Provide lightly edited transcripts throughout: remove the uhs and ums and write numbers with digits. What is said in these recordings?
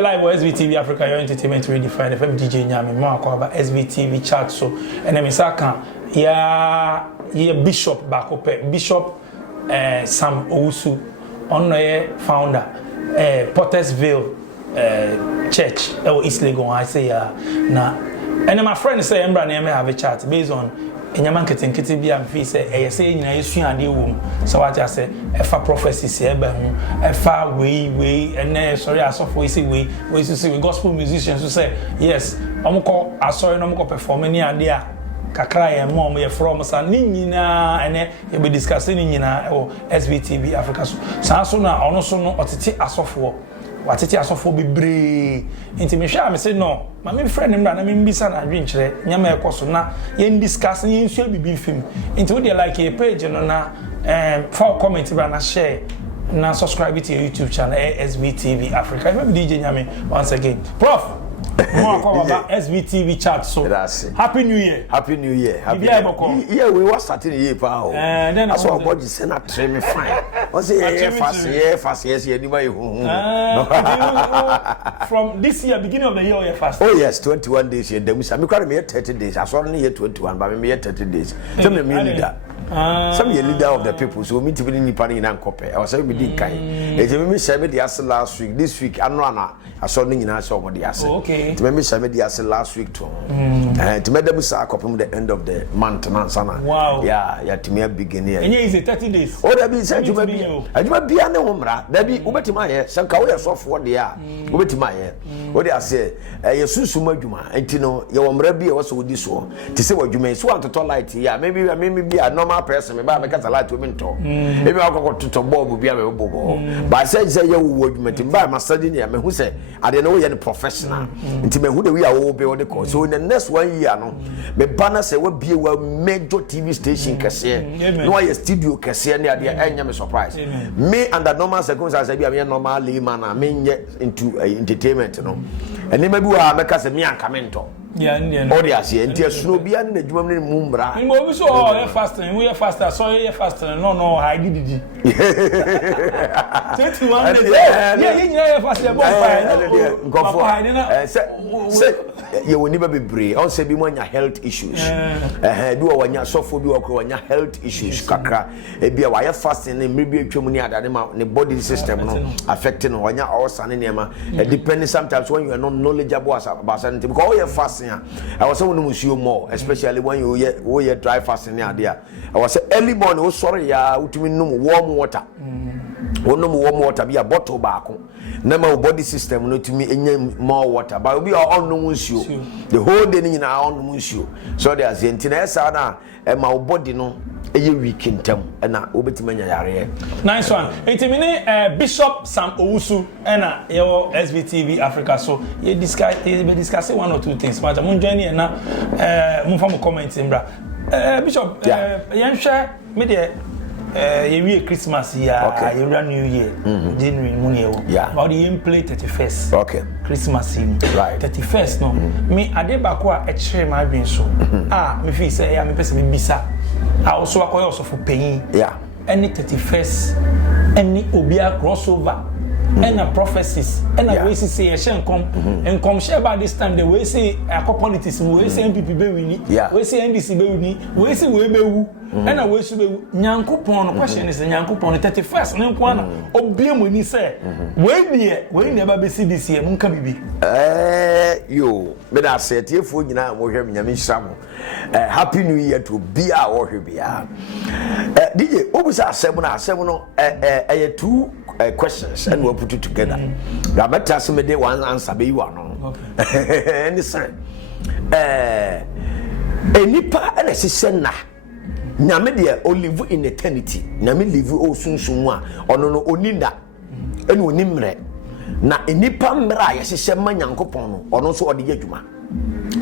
Live on SVTV Africa, your entertainment redefined. FM DJ Nyame, more about SVTV chat. So, and then Misaka, yeah, Bishop Bakope, Bishop Sam Owusu, on founder, Pottersville Church, East Legon. I say, now, and then my friend say, Embra, I have a chat based on. Enyaman ketenkete bia mfi say say nyina yesu ade wom so what I say efa prophecy say eba hu efa we and sorry asofo we say we say gospel musicians who say yes omko asori no omko perform ni ade a kakra ye mom ye from sa ni nyina ene ye be discuss ni nyina o SVTV Africa so na ono so no otete asofo watete asofo bebre nti me hwa me say no ma me friend mbra na me mbisa na adwenkyere nyama ekoso na ye discuss ye nsu bibi film nti we dey like a page no na for comment bra na share na subscribe to your YouTube channel SVTV Africa. If DJ Nyame once again prof more about SVTV chat. So happy new year. Happy new year. Happy yeah, we were starting a year power. Then that's what body send a train fine. Was it fast, yes, anybody from this year, beginning of the year, fast. Oh, yes, 21 days here. Then we said, me 30 days. I saw only here 21, but me 30 days. Tell me, leader. Some leader of the people, so me to be in the party and copy. I was saying, we did kind. It's me said the answer last week. This week, I'm runner. I saw the answer what the answer. Okay. To me, said the answer last week too. To me, them say copy the end of the month, wow. Yeah, to me a beginning. And here is 30 days. Oh, that be said you may be. And you might be an umra. That be ubeti my hair. Some kawe soft what they are. Ubeti my hair. What they say? You susu majuma. And you know, your umrebi also with this one. To say what you may so to light. Yeah, maybe be a normal person. Maybe I can light to mentor. Maybe I'll go to Bob will be a bobo. But I said, you would met him by my study. I mean, who say, I don't know you're the professional. Into me, who we are all be on the course. So in the next 1 year, no, me banner say, will be a major TV station cashier. No, I studio cashier near the end. I'm surprised. Me under normal circumstances, I be a normal layman. I mean, into entertainment, you know. And then maybe I make us a mere commento. Yeah, audience, and tears no be an the German Mumbra. We saw fasting, we are faster, so you're faster. No, I did it. 21 days. Yeah, faster. You will never be brave. Also, be one your health issues. Do a one your software, do a one your health issues. Kakra, it be a wire fasting and maybe a community that the body system affecting one your hours and depending sometimes when you are not knowledgeable about something because you're fasting. I was someone who see you more, especially when you dry fasting there. I was early morning, oh sorry, warm water. Warm water be a bottle back. Number body system no to me any more water, but we are on no issue. The whole day in our own issue. So there's the internet sana and my body no a week in term and now nice one. 80 minute Bishop Sam Owusu and your SVTV Africa. So you discussing one or two things. But I'm joining and now move from commenting, Bishop. Yeah, share media. You Christmas here, okay. You run New Year, January, Munio. Yeah. But you play 31st. Okay. Christmas Eve. Right. 31st, no. Me, I did back what a share my being so. Me feel say, I'm a person in Bisa. I also acquire also for paying. Yeah. Any 31st, any Obia crossover. And the prophecies, and the way say a share and come share by this time. The way say a politics, we say MPP be winning, we say NDC be winning, we say we be woo, and a way should be Nyankopon. The question is Nyankopon 31st. No one obey when he say, we never be see this year. Munka bibi. You, but I said, if we now we have Nyamisamo. Happy New Year to be our Hibia. DJ, what was our 7 two questions and we'll put it together. Rabata some day one answer be one. Okay. And the sign. A nipa and a sister. Nyamedia o live in eternity. Nyame live o sunsunwa ono no oninda. Enu onimre. Na enipa mra yesese manyankopon no ono so ode adwuma.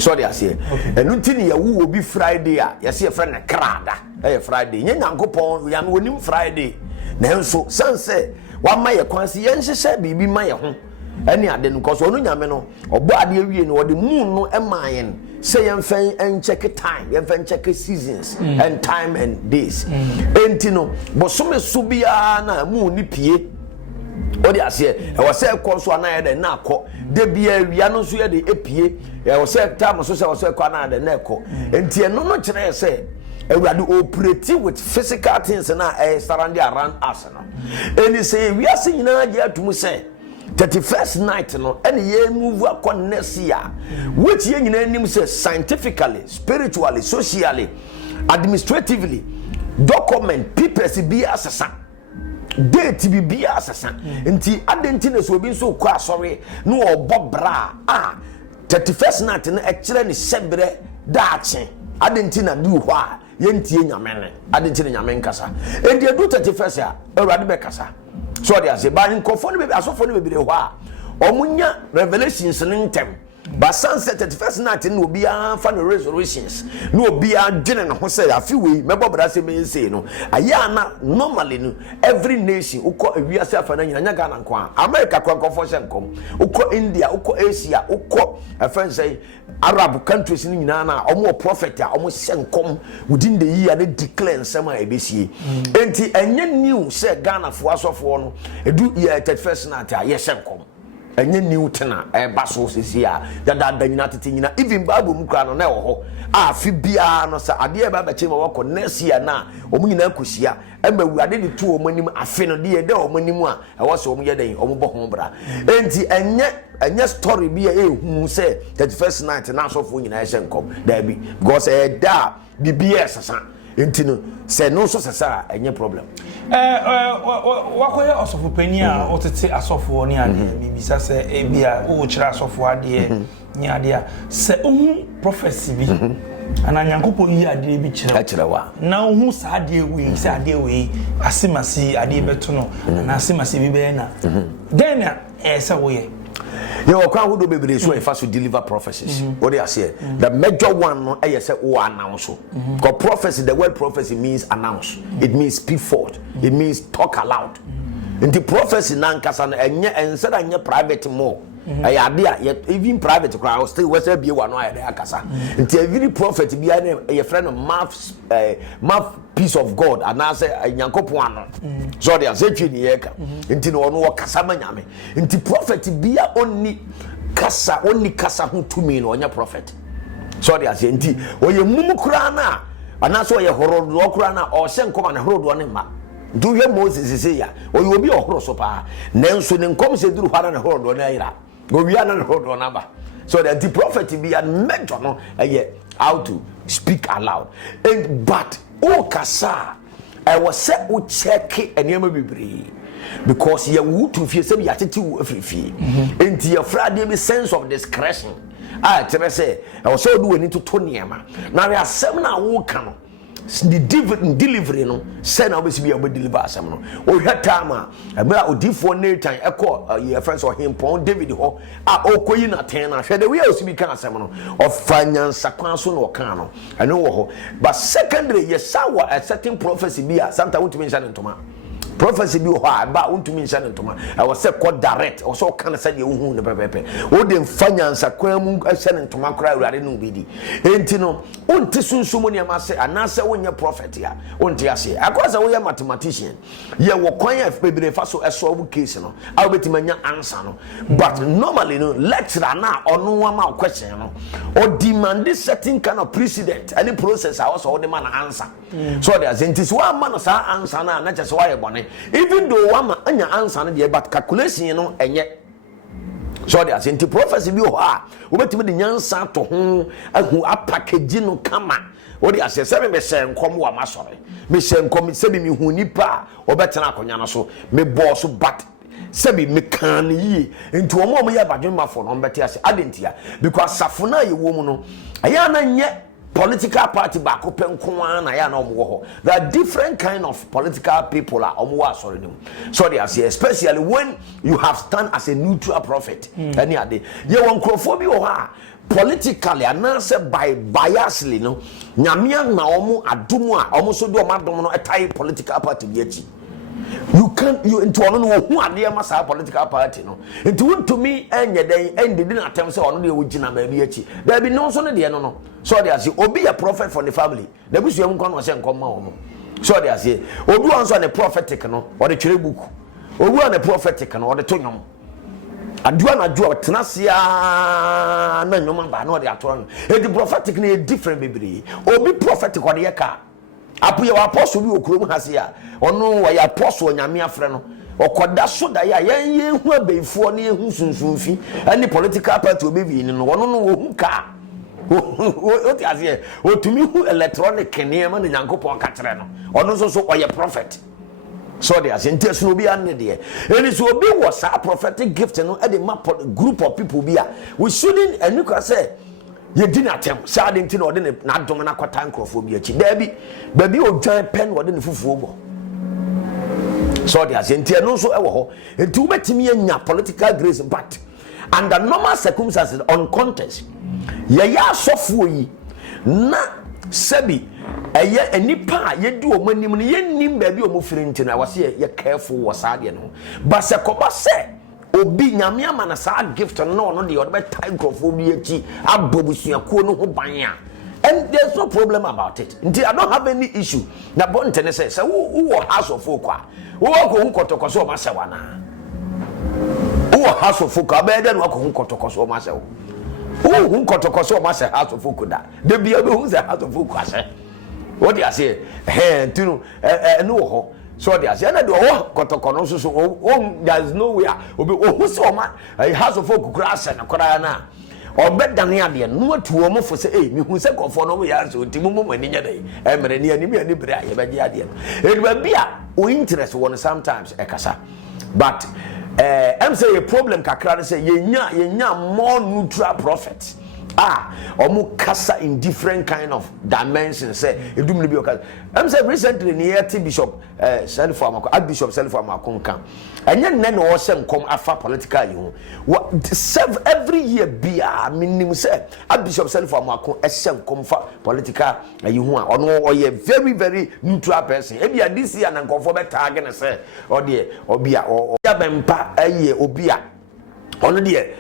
So they say. Enu ntini ya wu obi Friday a yese friend na krada. Friday. Nyankopon ya no onim Friday. Na enso sanse wa ma ye kwansi ye nhese bibi ma ye ho. Eni ade no cause onu nyame no obo ade awie no ode moon no emayen. Say and check time, and check seasons and time and days. Entino, but some subia na mu ni pie. odi ase e wo se ko so ana ye de na akọ de bia wia no so ye de epie e wo se time so se wo se ko ana de na ekọ enti eno no kire se Everybody operating with physical things na surrounding around us no. And you say we are seeing na je to say 31st night no and ye move akọ next year which ye nyina nim say scientifically, spiritually, socially, administratively document people si bi asesa date bi asesa nti adenti so bi so kwa sorry no obobra 31st night na e kire ni sebre daache adenti na du ho a yentie nyamene adenti na nyame nkasa enti edu 31st a Awurade be kasa so they say ba nkofo ne be asofo ne be ho a omunya revelations ne ntem ba sunset 31st night no obi a fa no resolutions no obi a dwene ne ho say afi we mebo bra se me say no aya na normally no every nation uko ewiase afa na nyina nya Ghana nko a America nkofo se nkom uko India uko Asia uko afa say Arab countries ni nyina na omo prophet a omo se nkom within the year they declare nsema ebesie enti enye new say Ghana fo asofo no edu year 31st night a ye se nkom enye new tena baso sisi a dada nyina tete nyina even Bible mu kra no na ho afi bia no sa ade e ba ba chema wako next year na omu nyina akusia emawu ade de to omanim afi no de de omanim a wo se omu ye den omu bo ho bra enti enye story bia ehu se 31st night na asofo nyina ye nkom da bi because da bibia sasa enti no se no so sasa enye problem wakoye osofo pani a otete asofo ni ade bibisa se ebia wo kira asofo ade ni ade se ohun prophecy bi ana nyankopon yi ade bi kira wa na ohun sa ade we se ade we asimasi ade beto no na asimasi bi be na then se wo ye you kwa hudo bebre so if to deliver prophecies what they are saying the major one no e say o announce because prophecy the word prophecy means announce it means speak forth it means talk aloud and the prophecy na nkasa no enye enseda nye private more ade a even private crowd still we say be one no ade akasa nti every prophet be a friend of mouthpiece of God and I say nyankopon ano so they say twi ni yeka nti no no kasa manyame nti prophet be only kasa hu tumi no onya prophet so they say nti oye mumu kura na ana so oye horodo kura na o se nkoma na horodo ne ma do we Moses say ya oye obi ohoro so pa nenso ne nkom se duru hara na horodo na ira we are not hold on number so that the prophet be a mentor no how to speak aloud and but kasa I was set we check and you be because you would to fear some attitude every fee into your Friday sense of discretion tell say I was so doing into Tonyama now there are seven who can the delivery no say na obesi be able deliver asem no o hwa time a me odifo Nathan ekọ your friends or him pon David ho okoyi na ten na hwe the way osi kan asem no ofanyansa kwan so no kan no eno wo ho but secondary yes a certain prophecy be sometimes want to mention ntoma prophecy bi ho ba untumi nhyane ntoma I was say called direct o so kan say de hu ne pepepe o de mfanyansa kwan mu hyane ntoma kra awurade no bidi enti no unti sunsumu ne ma say anase wonye prophet ya unti ase akwasa wo ye mathematician ye wo kwan ya bebre fa so eso case no a obetimanya answer no but normally no lecturer na ono wa ma question no o demand certain kind of precedent any process I also the man answer so there is one man sa answer na just why bone even though one anya answer no but calculation no enye so there is prophecy bi ho a obetimi de nyansa to ho ahu apackage no kama what dey say me senkom wa masore me senkom se me hu nipa obetena akonya no so me boss but sebi me kan yi nti omo ye badwema fo no mbeti ase adentia because safuna ye wo mu no aya na nye political party back open na ya na omo ho there are different kind of political people are omo wa sorry them so they are especially when you have stand as a neutral prophet any ade ye won crofobia ho a politically and say by biasly no nyamia na omo adomu a omo so do omo adom no etai political party bi achi you can't you into one no who ade ma sa political party no into want to me enye den end din atem say ono de wogina ma bi achi there be no so no de no so they say obi a prophet for the family the busuam kon no say nkom ma ono so they say obi one so the prophetic no or the chere book owu an prophetic na ode to nwom adua na adua tenasia na nwom ba na ode ato no the prophetic na different bebre obi prophetic ode yeka apo ye apostle bi okurom hase a ono wa ya apostle nyame afre no okoda so da ya yen hu abeifo na yehu sunsunfi ani political party obi bi ni no ono no wo hu ka o ti azie o tumi hu electronic ne ma na Nyankopon ka kire no ono so oye prophet so they as enti so obi an de eni so obi was a prophetic gift no e de group of people bi a we shouldn't and you can say ye di na tem sa de enti na ode na dom na kwata nkrofo bi achi da bi o dwan pen ode ne fufuo bo so they as enti no so e wo ho enti wo betimi anya political grace but under normal circumstances on contest ye ya sofo yi na sebi eye enipa ye di o manim ne ye nim ba bi o mo firi nti na wase ye careful wasade no ba se koba se obi nyame ama na sa gift no de o be tigrofo bi achi abobusuakuo no ho ban a and there's no problem about it nti I don't have any issue na bon tene say wo house of folk a wo ko hu kotokoso o ma se wana wo house of folk a be de no ko hu kotokoso o ma se wo hu kotokoso o ma se house of folk da de bia be hu se house of folk ase what you say tunu no ho so they say na do ho kotokono so there is no way obi hu se o ma house of folk kura ase na kura na obedane ade no atu o mo fo se mi hu se kofo no mo ya so ntimu mo mani nya dai emre ne ani mi bre aye be ade e ba bia o interest one sometimes e kasa but em say a problem kakra say yenya more neutral prophets omu kasa in different kind of dimensions say edum ne bi okasa em say recently near bishop Selfo Amako Archbishop Selfo Amako kan enye nne no wo sem kom afa political yi ho serve every year bia minim say Archbishop Selfo Amako sem kom fa political yi ho a ono oye very very neutral person e bia this year na nkofo be tag ne say ode obia ya bempa aye obia ono de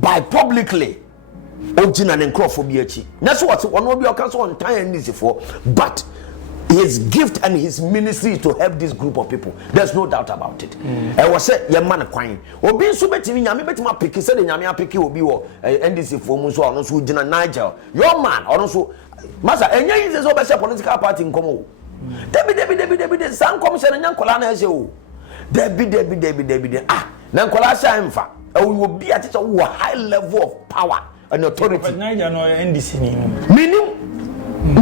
by publicly ojina ne nkrofo bi achi na so what one obi oka so on time this for but his gift and his ministry to help this group of people there's no doubt about it e was say ye man kwan obi so betimi nyame betimi apiki say nyame apiki obi wo NDC for mu so ono so ojina Nigel your man ono so masa enye yin so be say political party nkomo debi san kom se na nkola na ese o debi na nkola sha mfa will be at a high level of power and authority. But Niger no NDC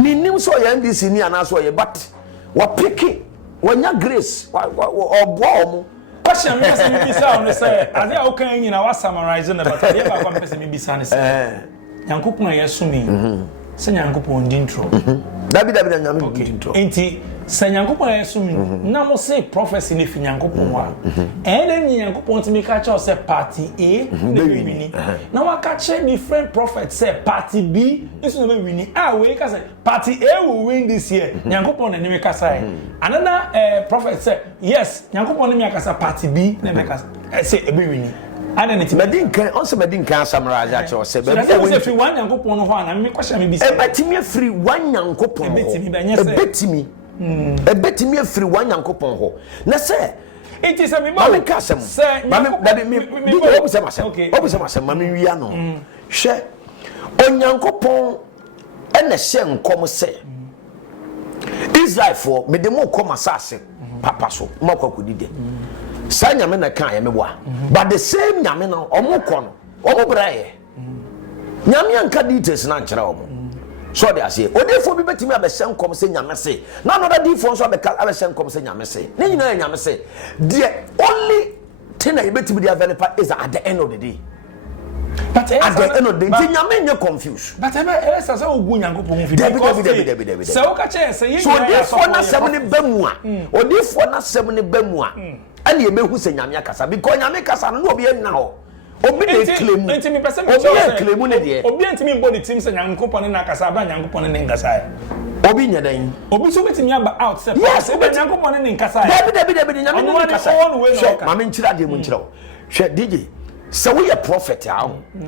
minim so ya NDC ni anaso ye but wa picky when ya grace or boom question me say me bisa on say as ya okan nyina wa summarize na but ya ba kwa mpese me bisa ne say Nyankopon yesumi say Nyankopon di intro dabi Nyankopon di intro enti say Nyankopon yesumi na mo say prophecy ne fi Nyankopon wa ene Nyankopon ti me ka cha say party A ne be wini na wa ka cha different prophets say party B isu no be wini we ka say party A will win this year Nyankopon na me ka say another prophet say yes Nyankopon na me ka say party B na me ka say e be wini Identity. Medin kan also medin kan summarize actually say be we free one Nyankopon ho na me question me bi say ebetimi free one Nyankopon ebetimi ebetimi free one Nyankopon ho na say it is a me ma kasem say me obi say masem ma me wia no hwe Onyankopon ene hye nkom say Israel for me dem kom asase papa so makwa kodide sa nyame na kan ya meboa but the same nyame no omukọ no omubraye nyame anka details na nkyere omo so they say odefo bi betimi abehye nkom se nyame se na another defo so abeka abehye nkom se nyame se ne nyina nyame se the only thing that you betimi dey available is at the end of the day but at the end of the day nyame nye confused but ebe say ogu Nyankopon fi David say o ka che say yin so odefo na sem ne bamu a odefo na sem ne bamu a and you may who say Nyame kasa because Nyame kasa no obi en na ho obi dey claim enti me person me claim ne de obi enti me body team say Nyankopon na kasa ba Nyankopon ne nkasa obi nya dan obi so betimi aba out say yes obi Nyankopon ne nkasa David Nyame ne kasa ma me nkyira de mu nkyira hwe DJ so we a prophet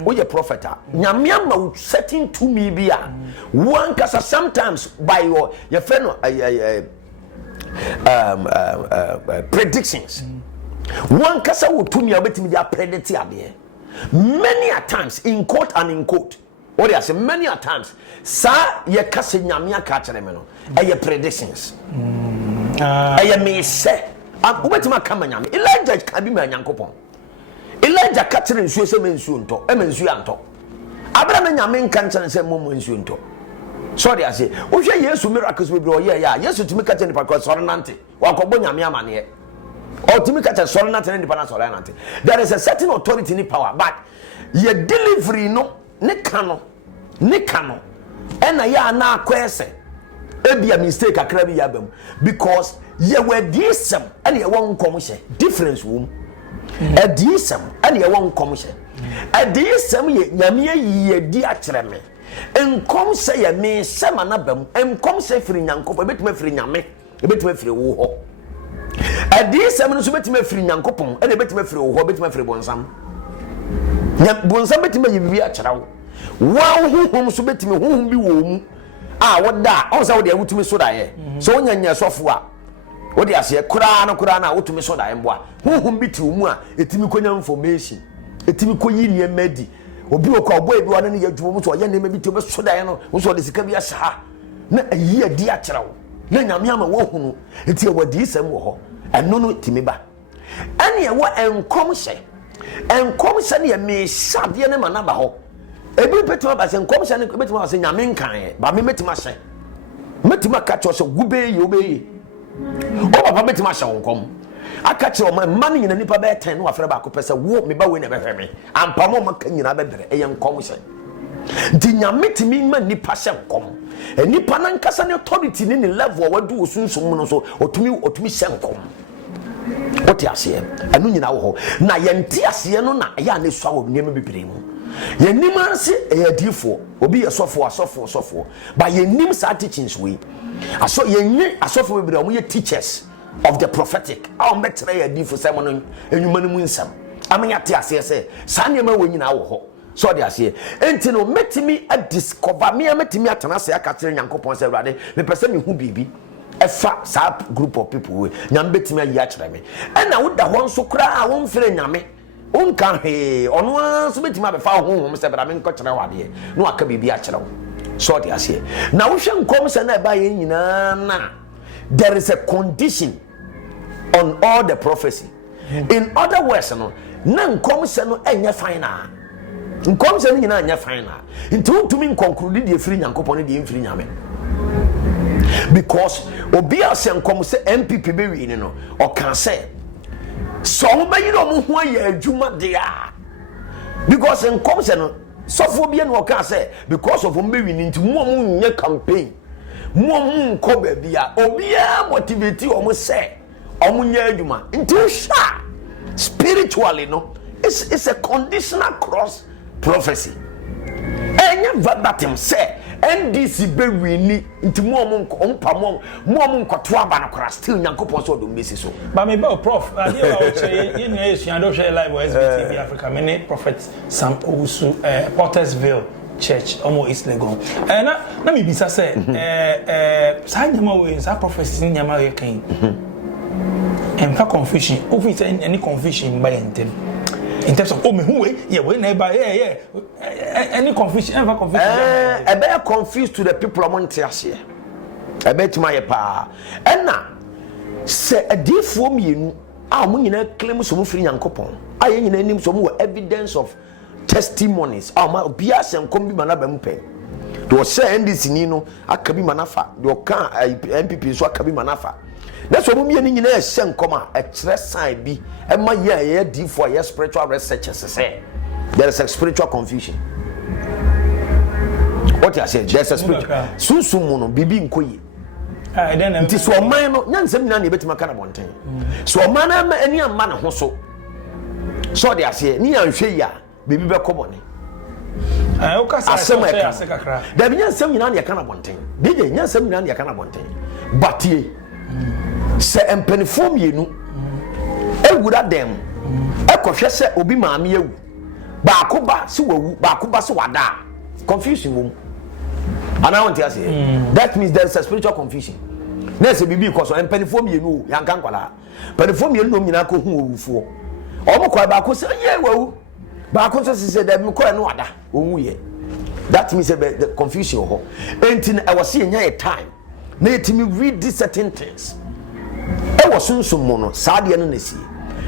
we a prophet Nyame ama certain to me bia one kasa sometimes by your friend predictions. One kasa will to me about me predict many a times in quote and in quote. What I say many a times. Sa ye kasa nyamia kachere me no. Ye predictions. Ye me say. Ubetima kama nyame. Elijah can be my nyankopon. Elijah kachere nsuo se me nsuo nto. E me nsuo anto. Abraham nyame nkan kachere se mo nsuo nto. Sorry I say. Wo hwe Yesu miracles we bro yeah. Yesu timi kachere nipa ko soro nante. Wakobo nyame amane. Ultimately, there is a certain authority in power, but your delivery no nekano, and I na kwese. It be a mistake akrabi yabem because ye were decent and you won't come difference room. A decent and you won't come a decent ye dear treme. And come say a me semanabem and come say free yanko a bit me free yame a bit me free wo. A this seven so bet me free nyankopon e bet me free wo bet me free bonsam bet me yibi a kyerɛw wa honhom so bet me honhom bi wo mu a woda on say wo de wutumi so da ye so wonya nya sofo a wo de ase kura na wotumi so da ye mbo a honhom bi ti wo mu a etimi konya information etimi koyi ne madi obi wo kwa boy bi wa ne yadwuma mu so ye ne bi ti wo so da ye no wo so de sika bi a sha na ayi adi a kyerɛw na nyame ama wo hunu enti e wadi isem wo ho eno no timiba ene e wo enkom hye ne me hyade ne manaba ho ebi betima ba se enkom hye ne betima ba se nyame nkan ba me metima hye metima ka cho se gube ye obeyi o papa betima hye wonkom aka che o man nyina nipa be 10 no afre ba ko pese wo me ba we ne be hwe me ampa mo maka nyina be dere e enkom hye di nyame timi ma nipa hye nkom nipa na nkasa ne authority ne ne level wadu osunsum no so otumi hye nkom oti ase anu nyina wo ho na ye nti ase no na ya ne so awo niam bebre mu ye nim ase e adifo obi ye sofo ba ye nim sa teachings we aso ye nyi asofo bebre omo ye teachers of the prophetic aw metre ye adifo se mo no enwuma no mu nsam amanya te ase se sa ne ma wo nyina wo ho so de ase enti no metimi a discover me metimi atana se aka tere nyankopon se awrade me pese me hu bibi efa sa group of people we nyam betimi ayi a kire me na wo da ho nso kra a wo mfere nyame onka he ono anso betimi abefa honhom se bra me nko kire wade no aka bibi a kire wo so de ase na wo hwe nkom se na ba ye nyina na there is a condition on all the prophecy. In other words no na nkom se no enye final nkom se nyina anya final nti utumi conclude the free nyankopon de free nyame because obi ase nkom se MPP be wi ni no o kan se so ho bayi no mo ho ya adwuma de a because nkom se no sofo bi no o kan se because of mo be wi ni nti mo nye campaign mo nko ba bia obi a motivate o mo se o mo nya adwuma nti sha spiritually no it's a conditional cross prophecy enya verbatim say NDC be wini nti mo nkoto aba na kora still nyankopon so do mesi so ba me ba prof ade wa o che ye ne esu ando share live SBTV Africa many prophet Sam Owusu Pottersville Church omo East Legon na me bisa say sa nyama we sa prophecy nyama we kan and confusion over any confusion by intem in terms of me who yeah we neighbor any confusion ever confusion e be confused to the people among tiase e be tima ye pa na se adifo mienu a mo nyina claim so mo firi nyankopon a ye nyina nim so mo evidence of testimonies a ma bia se nkom bi manaba mpe do se NDC ni no akabi manafa do kan MPP so akabi manafa na so mo mienu nyina e se nkoma e kire sign bi e ma ye di for your spiritual researchers say there is a spiritual confusion. What I say there's a spiritual sunsumu no bibi nkoyi nti so man no nyansem na na betima kana bonten so man na ani amma na ho so they say ni anhwe ya bibi be kobone o kasa kakra da bi nyansem nyina na kana bonten DJ nyansem nyina na kana bonten batie se empenifo mienu ewura dem ekohwe se obi maame ewu baako ba se wawu baako ba se wada confusion wom. And I want to say that means there is a spiritual confusion. na se bibi ko so empanifo mienu yanka nkwala panifo mienu no nyina ko hu owufo omo kwa ba ko se ye wawu ba ko so se da mi ko no wada owu ye that means the confusion ho entin I was seeing a time na etimi read these certain things e was sunsun mo no saade no na si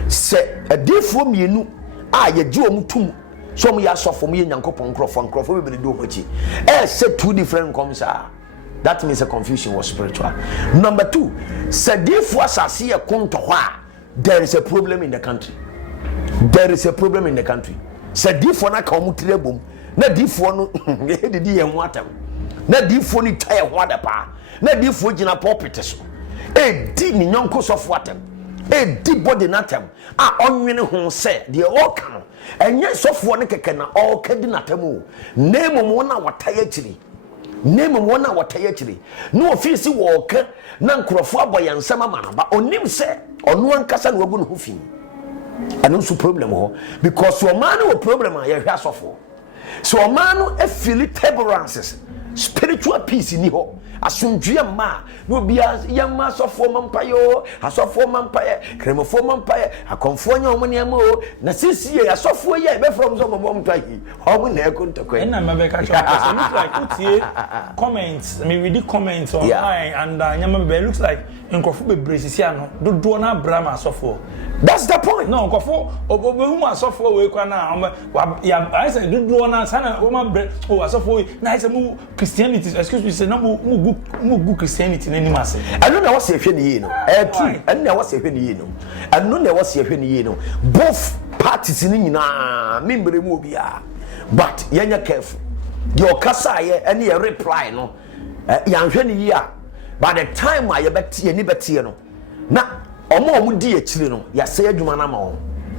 se adefo mienu a ye ji omutum so mo ya sofo mo ye nyankopon nkrofo be do omachi say two different comes that means a confusion was spiritual. Number 2, sadefo asase ye konto ho a there is a problem in the country. There is a problem in the country. Sadefo na ka omutire bom na difo no edidi ye ho atam na difo ni taye ho adapa na difo gina pulpit so di ni nyonko sofo atam di body natam a onwene ho se de all kan enye sofo ne keke na all kedi natam o name mo na wataye chiri name mo na wataye chiri no ofisi wo ka na nkrofo aboyansama manaba onim se ono ankasa na wagu no hofi anu su problem ho because your man no problem a ye hwa sofo so man no e feel turbulence spiritual peace ni ho asundua ma no bia yamma sofo mampayo asofo mampaye kremofo mampaye akonfo nya omo ne mo na sisi ye asofo ye be from so mo mpayi omo na ekontokwe na me be ka cho so look like utie comments me read the comments online and nyama be looks like nkofo be bresisi ano dodo na brama asofo. That's the point. No, nkofo obehu asofo we kwa na ya I say dodo na sana o ma asofo na I say mu Christianity excuse me say na mu Christianity na ni mase. I know na what say hwe ni yi no. True. I know what say hwe ni yi no. I know na what say hwe ni yi no. Both parties ni nyina membre mu obia. But yenya careful. The okasa ye any reply no. Ya hwe ni yi a by the time I beti ni beti no. Na omo di ekire no ya say adwuma na ma ho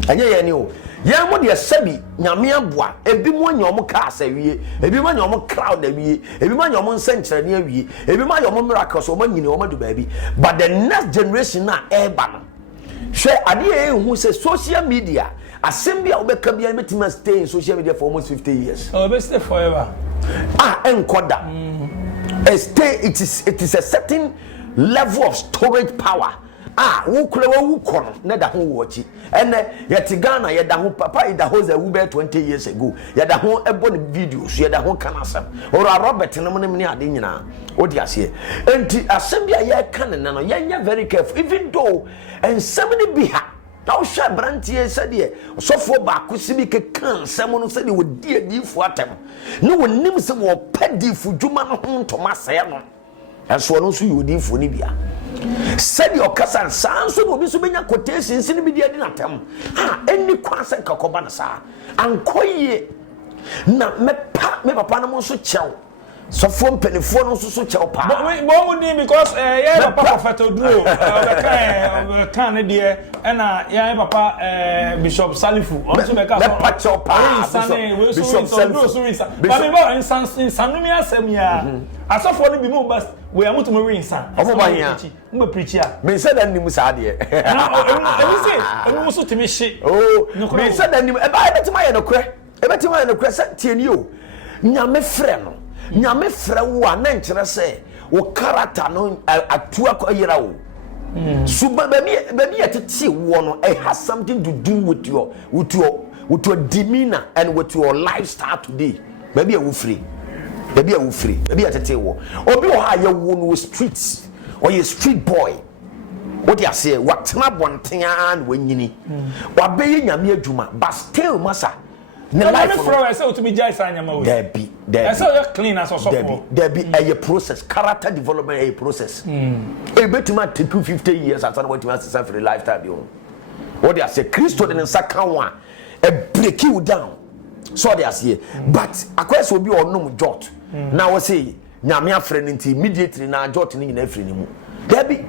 anye ye ni o ye mo de sabi nyame aboa ebi mo anya omo ka asawie ebi mo anya omo crowd awie ebi mo anya omo nsenkyere ne awie ebi mo anya omo miracles omo nyine omo do baabi but the next generation na eba no hwe ade ye hu say social media assembly obeka bia metima stay in social media for almost 50 years oh be stay forever encoder it is a certain level of storage power wo kula wo kono na da ho wochi ene yeti Ghana ye da ho papa ida ho za wu be 20 years ago ye da ho ebo ne videos ye da ho kanasam ora Robert ne mo ne ade nyina odi ase enti asem bia ye kan ne no ye very careful even though ensem ne bi ha na sha brantie sede sofo ba kusibi ke kan sem no sede wo di adifo atem no wonim se wo padifo dwuma no ho ntoma sey no enso no so yodifo ni bia said your cousin sanso no bi so benya quotation sin bi dia di natam eni kwanse kakoba na sa ankoye na me papa na mo so chew so fo mpenefo no so chew pa bo mo ni because yeah papa prophet Oduro kan ne de na yeah papa Bishop Salifu on so be ka so Bishop Salifu but me ba insanu mi asem ya asofo no bi mo bas we are to marry insan omo ba hia mo preach ya me said that nim sa de emu so timi hye me said that nim e ba betima ye no kre sa tieni o nyame frɛ no nyame frɛ wo a na nkyerɛ sɛ wo character no atu akoyera wo so baby yetete wo no it has something to do with your demeanor and with your lifestyle today baby a wo free baby yetete wo obi wo ha ye wo no streets or you street boy what you say watena bonten an wanyini wa beye nyame adwuma but still masa ne life for I say to me jai san nyama wo debi I say you clean as so debi a process character development a process e betima take 50 years after what you have for a lifetime you what you say Christo den saka one e break you down so they say but akwese obi onom jot now we say nyame afre nti immediately na jot ni nyina afre ni mu debi